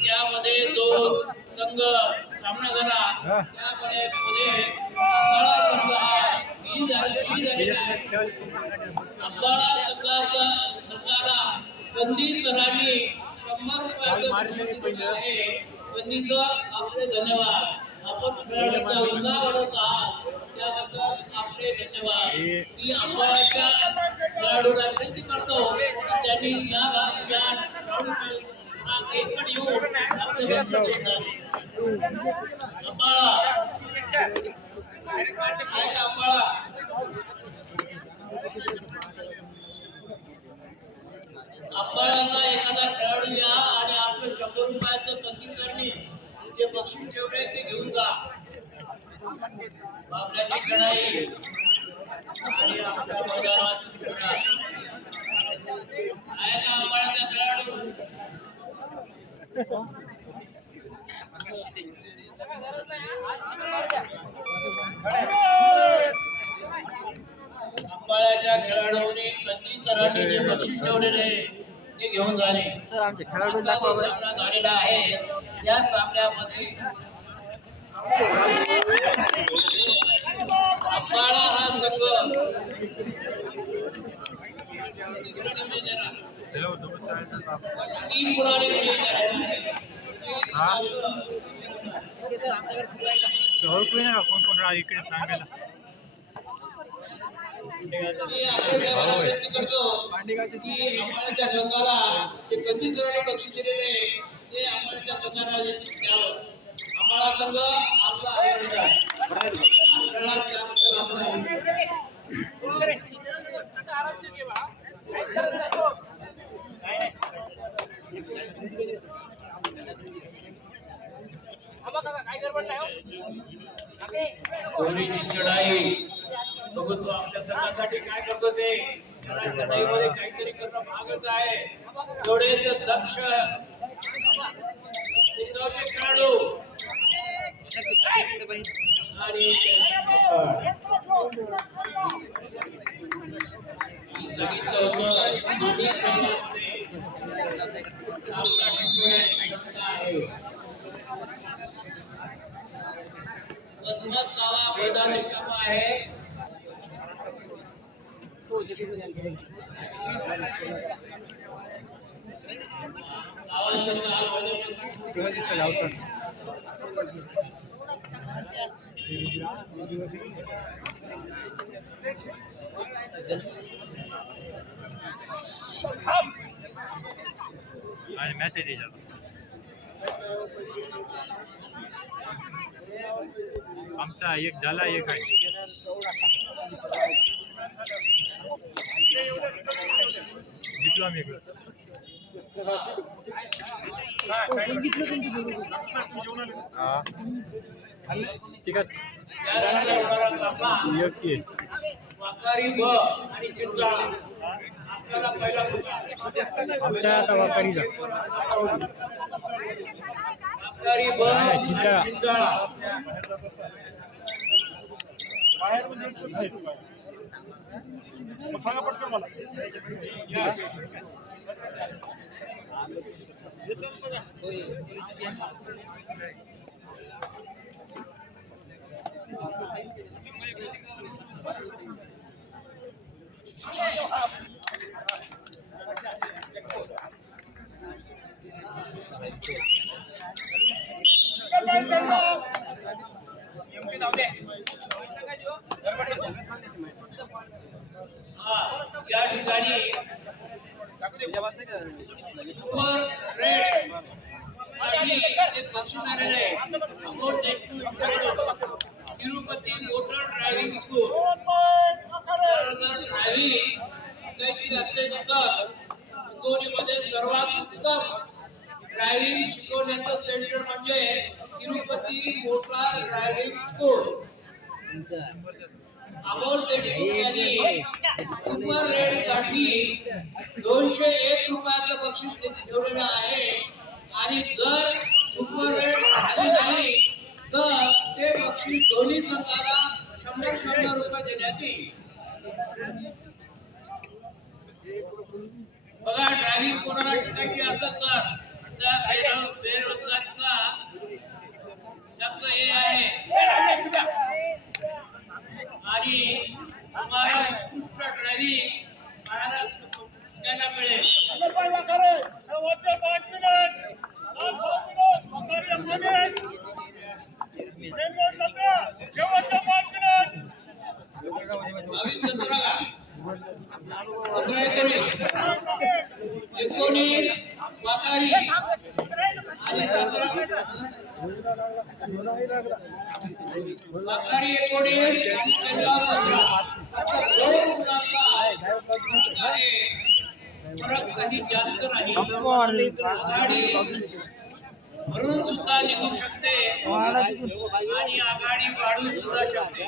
यामध्ये दोन संघ सामना झाला त्यामुळे पुढे अंबाळा संघ हा विजयी झाले- विजयी झालेला आहे अंबाळा संघाचा संघाला बंदी सरांनी शंभर रुपयाचं बक्षीस दिलं आहे. बंदी सर आपले धन्यवाद. आपण खेळाडूंचा उत्साह वाढवत आहात. मी विनंती करतो त्यांनी या येऊन अंबाळा अंबाळाचा एखादा खेळाडू या आणि आपलं शंभर रुपयाचं कंदीकरणी जे बक्षीस ठेवले ते घेऊन जा बाबल्याची कढाई आणि मैदानात अंबाळ्याच्या खेळाडूंनी कंदी सरांनी जे बक्षीस ठेवलेले ते घेऊन सर आमचे खेळाडू. सामना झालेला आहे त्या सामन्यामध्ये अंबाळा हा संघ. तीन गुणाने सहळ कोणी ना कोण कोण राह इकडे सांगायला अंबाळ्याच्या संघाला जे कंदी सरांनी बक्षीस दिलेले आहे ते अंबाळ्याच्या संघाला द्यावं अंबाळा संघ आपला अभिनंदन अंबाळा त्याबद्दल आपलं अभिनंदन. धोनीची चढाई. बघू तो आपल्या संघासाठी काय करतो ते. चढाईमध्ये काहीतरी करणं भागच आहे. थोडे ते दक्ष सिंगावचे खेळाडू आणि मी सांगितलं होतं दोन्ही संघांचे सामना जिंकण्याची क्षमता आहे वसमत गावा मैदान रिकामा आहे गावा संघ हा मैदान आणि मॅच आहे त्याच्यात आमचा एक झाला एक आहे. जिंकलो आम्ही इकडं ठीक आहे. या ब चिंचाळा आमच्या आता वाकारी आणि चिंचाळा. चिंचाळा हा या ठिकाणी वर रेड आणि एक बक्षीस आलेलं आहे अमोल या ठिकाणी Tirupati motor driving school driving शिकायची असेल तर हिंगोलीमध्ये सर्वात उत्तम ड्रायव्हिंग शिकवण्याचं सेंटर म्हणजे Tirupati motor driving school super रेडसाठी दोनशे एक रुपयाचं बक्षीस त्यांनी ठेवलेलं आहे आणि जर सुपर रेड झाली नाही तर ते बक्षीस दोन्ही संघाला शंभर शंभर रुपये देण्यात येईल बघा ड्रायव्हिंग कोणाला शिकायची असेल तर बेरोजगारीचा एकोणीस वाकारी एकोणीस दोन गुणांचा फरक काही जास्त नाही. आघाडी. भरून सुद्धा निघू शकते. आणि आघाडी वाढू सुद्धा शकते.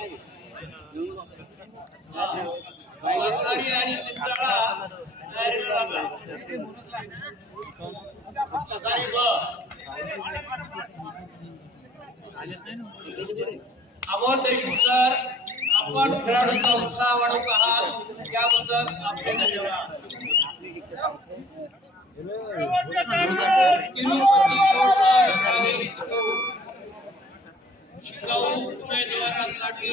आणि चिंताळा अमोल देशमुख सर आपण खेळाडूंचा उत्साह वाढवत आहात. त्याबद्दल आपले धन्यवाद. तिरुपती उमेदवारांसाठी